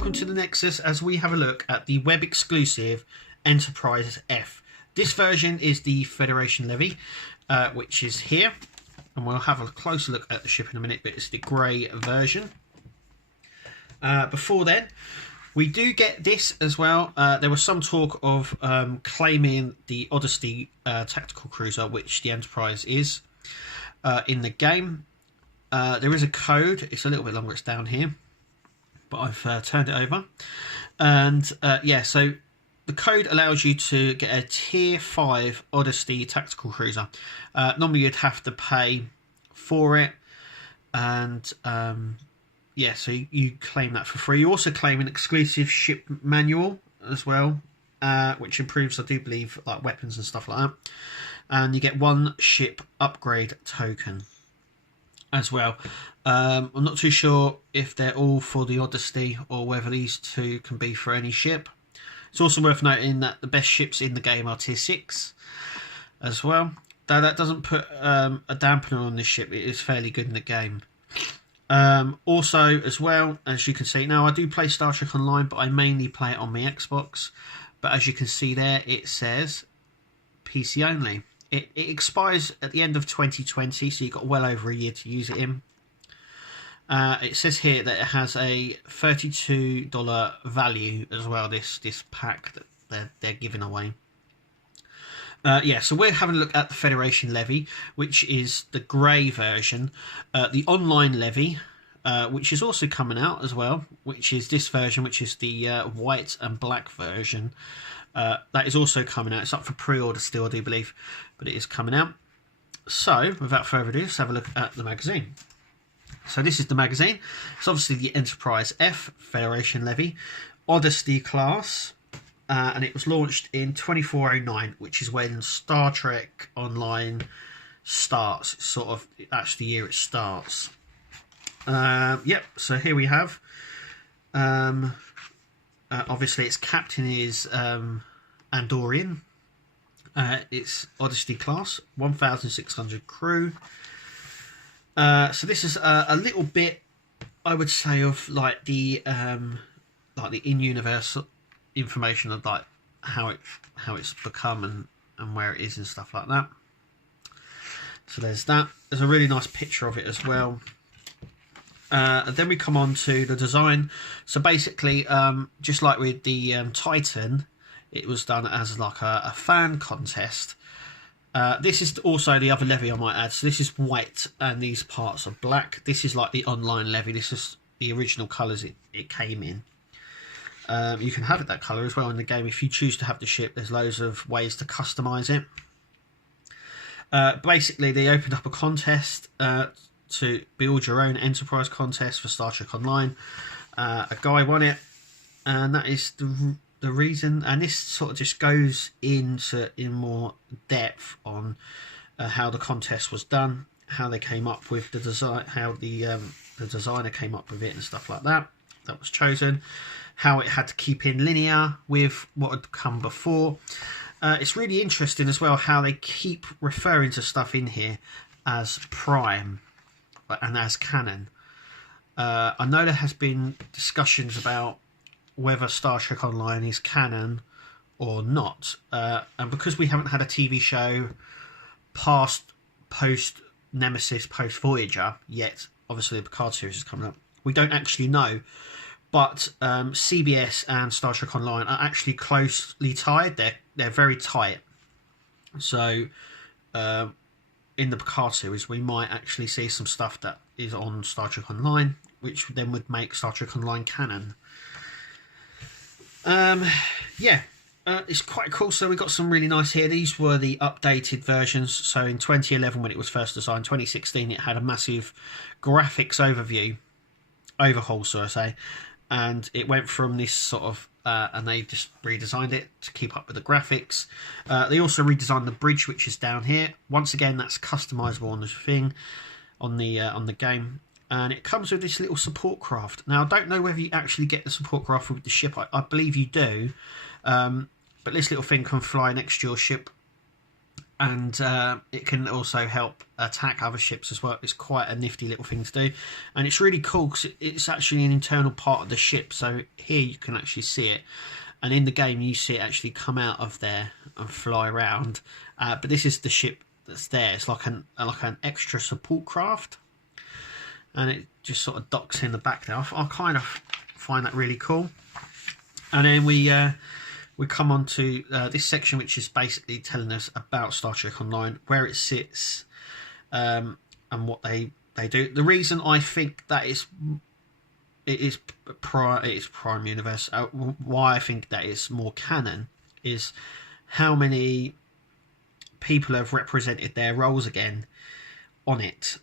welcome to the Nexus as we have a look at the web exclusive Enterprise F. This version is the Federation Levy, which is here, and we'll have a closer look at the ship in a minute, but it's the grey version. Before then, we do get this as well. There was some talk of claiming the Odyssey tactical cruiser, which the Enterprise is in the game. There is a code. It's a little bit longer. It's down here, but I've turned it over. And yeah, so the code allows you to get a Tier 5 Odyssey tactical cruiser. Normally you'd have to pay for it, and yeah, so you claim that for free. You also claim an exclusive ship manual as well, which improves, I do believe, like weapons and stuff like that. And you get one ship upgrade token as well. I'm not too sure if they're all for the Odyssey or whether these two can be for any ship. It's also worth noting that the best ships in the game are Tier 6 as well. Though that doesn't put a dampener on this ship, it is fairly good in the game. Also, as well, as you can see, now I do play Star Trek Online, but I mainly play it on my Xbox. But as you can see there, it says PC only. It expires at the end of 2020, so you've got well over a year to use it in. It says here that it has a $32 value as well, this pack that they're giving away. Yeah, so we're having a look at the Federation Levy, which is the grey version. The online Levy, which is also coming out as well, which is this version, which is the white and black version. That is also coming out. It's up for pre-order still, I do believe, but it is coming out. So, without further ado, let's have a look at the magazine. So this is the magazine. It's obviously the Enterprise F, Federation Levy, Odyssey class, and it was launched in 2409, which is when Star Trek Online starts. It's sort of, that's the year it starts. Yep, so here we have, obviously its captain is Andorian. It's Odyssey class, 1,600 crew. So this is a little bit, I would say, of like the in-universe information of like how it's become and where it is and stuff like that. So there's that. There's a really nice picture of it as well. And then we come on to the design. So basically, just like with the Titan, it was done as like a fan contest. This is also the other Levy, I might add. So this is white and these parts are black. This is like the online Levy. This is the original colours it came in. You can have it that colour as well in the game. If you choose to have the ship, there's loads of ways to customise it. Basically, they opened up a contest to build your own Enterprise contest for Star Trek Online. A guy won it, and that is the reason. And this sort of just goes in more depth on how the contest was done, how they came up with the design, how the designer came up with it and stuff like that. That was chosen, how it had to keep in linear with what had come before. It's really interesting as well how they keep referring to stuff in here as prime and as canon. I know there has been discussions about whether Star Trek Online is canon or not, and because we haven't had a TV show post Nemesis, post Voyager yet, obviously the Picard series is coming up, we don't actually know. But CBS and Star Trek Online are actually closely tied. They're very tight. So in the Picard series, we might actually see some stuff that is on Star Trek Online, which then would make Star Trek Online canon. Yeah, it's quite cool. So we got some really nice here. These were the updated versions. So in 2011, when it was first designed, 2016, it had a massive graphics overhaul, so I say. And it went from this sort of, and they just redesigned it to keep up with the graphics. They also redesigned the bridge, which is down here. Once again, that's customizable on the thing, on the game. And it comes with this little support craft. Now, I don't know whether you actually get the support craft with the ship. I believe you do. But this little thing can fly next to your ship and it can also help attack other ships as well. It's quite a nifty little thing to do, and it's really cool because it's actually an internal part of the ship. So here you can actually see it, and in the game you see it actually come out of there and fly around. But this is the ship that's there. It's like an extra support craft, and it just sort of docks in the back there. I kind of find that really cool. And then we come on to this section, which is basically telling us about Star Trek Online, where it sits, and what they do. The reason I think that it is Prime Universe, why I think that it's more canon, is how many people have represented their roles again on it.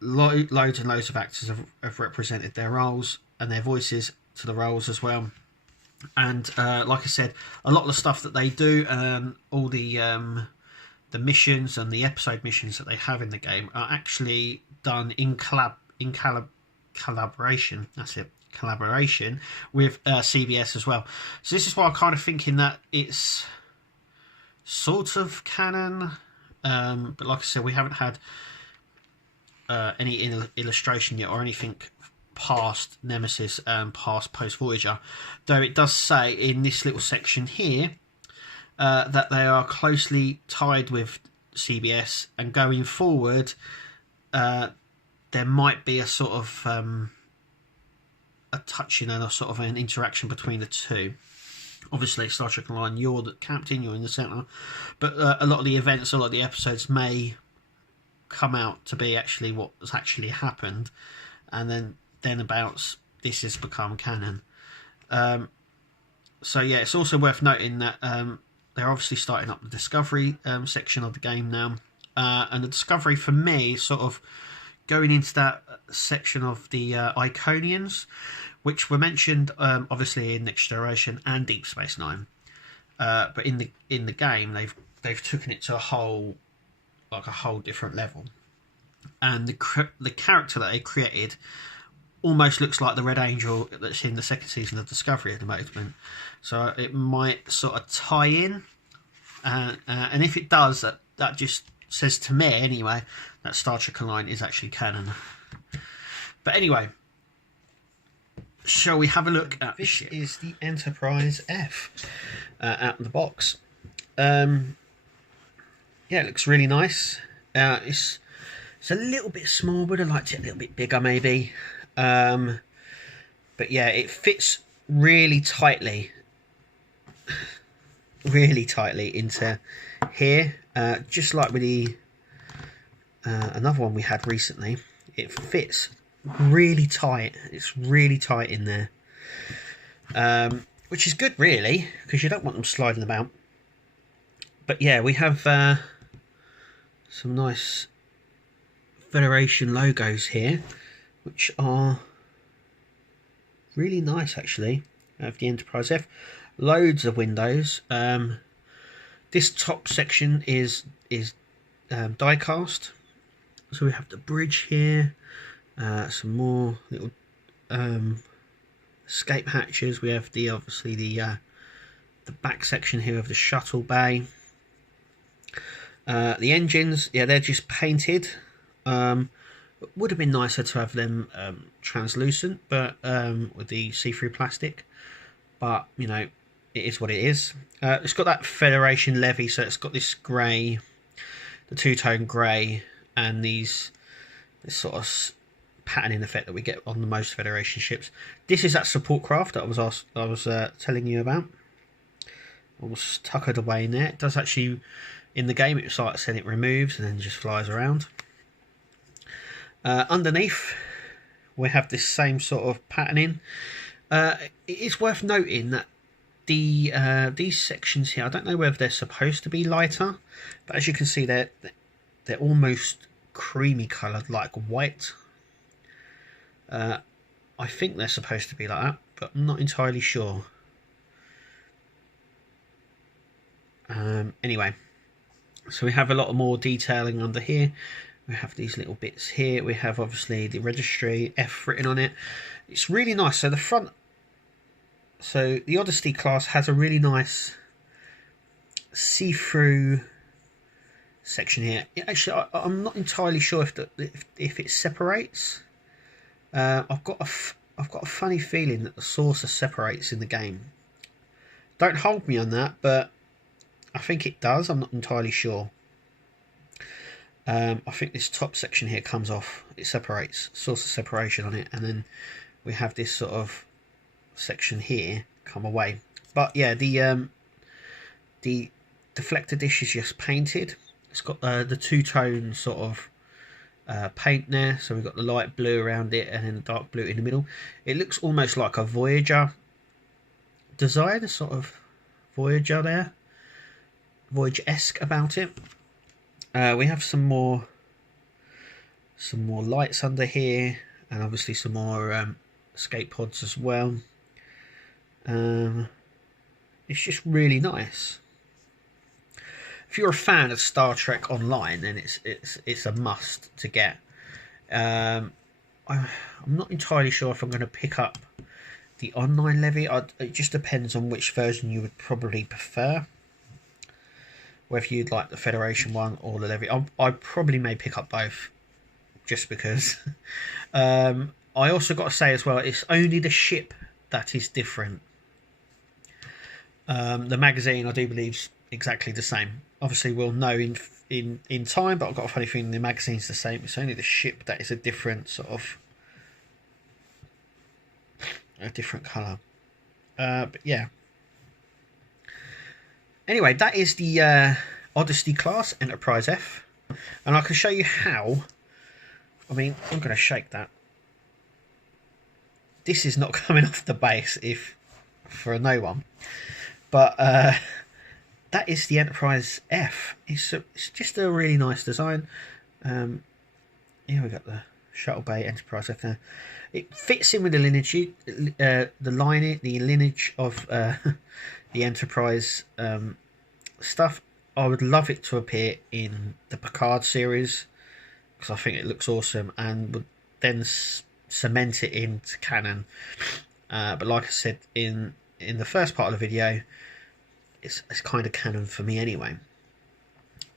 Loads and loads of actors have represented their roles and their voices to the roles as well. And like I said, a lot of the stuff that they do, all the missions and the episode missions that they have in the game are actually done in collaboration. That's it, collaboration with CBS as well. So this is why I'm kind of thinking that it's sort of canon, but like I said, we haven't had any illustration yet or anything past Nemesis and past post Voyager, though it does say in this little section here that they are closely tied with CBS, and going forward there might be a sort of a touching and a sort of an interaction between the two. Obviously Star Trek Online, you're the captain, you're in the centre, but a lot of the events, a lot of the episodes may come out to be actually what has actually happened, and then abouts this has become canon. So yeah, it's also worth noting that they're obviously starting up the Discovery section of the game now, and the Discovery for me is sort of going into that section of the Iconians, which were mentioned obviously in Next Generation and Deep Space Nine, but in the game they've taken it to a whole different level, and the character that they created almost looks like the Red Angel that's in the second season of Discovery at the moment. So it might sort of tie in, and if it does, that just says to me anyway that Star Trek Online is actually canon. But anyway, shall we have a look at this? Is the Enterprise F out of the box. Yeah, it looks really nice. It's a little bit small, would have liked it a little bit bigger maybe. But yeah, it fits really tightly into here, just like with the another one we had recently. It fits really tight. It's really tight in there, which is good really, because you don't want them sliding about. But yeah, we have some nice Federation logos here, which are really nice actually, of the Enterprise F. Loads of windows. This top section is die cast, so we have the bridge here, some more little escape hatches. We have obviously the back section here of the shuttle bay. The engines, yeah, they're just painted. Would have been nicer to have them translucent, but with the see-through plastic. But you know, it is what it is. It's got that Federation levy, so it's got this grey, the two-tone grey, and this sort of patterning effect that we get on the most Federation ships. This is that support craft that I was telling you about. All tuckered away in there. It does actually, in the game, it's like I said, it removes and then just flies around. Underneath, we have this same sort of patterning. It is worth noting that these sections here, I don't know whether they're supposed to be lighter, but as you can see, they're almost creamy coloured, like white. I think they're supposed to be like that, but I'm not entirely sure. Anyway, so we have a lot more detailing under here. We have these little bits here. We have obviously the registry F written on it. It's really nice. So the front, so the Odyssey class has a really nice see-through section here. Actually, I'm not entirely sure if it separates. I've got a funny feeling that the saucer separates in the game. Don't hold me on that, but I think it does. I'm not entirely sure. I think this top section here comes off. It separates, saucer separation on it, and then we have this sort of section here come away. But yeah, the deflector dish is just painted. It's got the two-tone sort of paint there, so we've got the light blue around it and then the dark blue in the middle. It looks almost like a Voyager design, a sort of Voyager there, Voyager-esque about it. We have some more lights under here, and obviously some more escape pods as well. It's just really nice. If you're a fan of Star Trek Online, then it's a must to get. I'm not entirely sure if I'm going to pick up the online levy. It just depends on which version you would probably prefer. Whether you'd like the Federation one or the levy. I probably may pick up both, just because. I also got to say as well, it's only the ship that is different. The magazine, I do believe, is exactly the same. Obviously, we'll know in time, but I've got a funny feeling the magazine's the same. It's only the ship that is a different sort of a different colour. But yeah. Anyway, that is the Odyssey class Enterprise F, and I can show you how. I mean, I'm going to shake that. This is not coming off the base for no one, but that is the Enterprise F. It's just a really nice design. Here we got the shuttle bay Enterprise F there. It fits in with the lineage, the lineage of the Enterprise stuff. I would love it to appear in the Picard series, because I think it looks awesome, and would then cement it into canon. But like I said in the first part of the video, it's kind of canon for me anyway.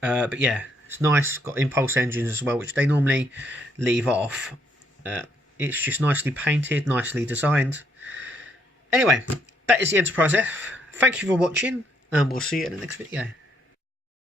But yeah, it's nice. Got impulse engines as well, which they normally leave off. It's just nicely painted, nicely designed. Anyway, that is the Enterprise F. Thank you for watching, and we'll see you in the next video.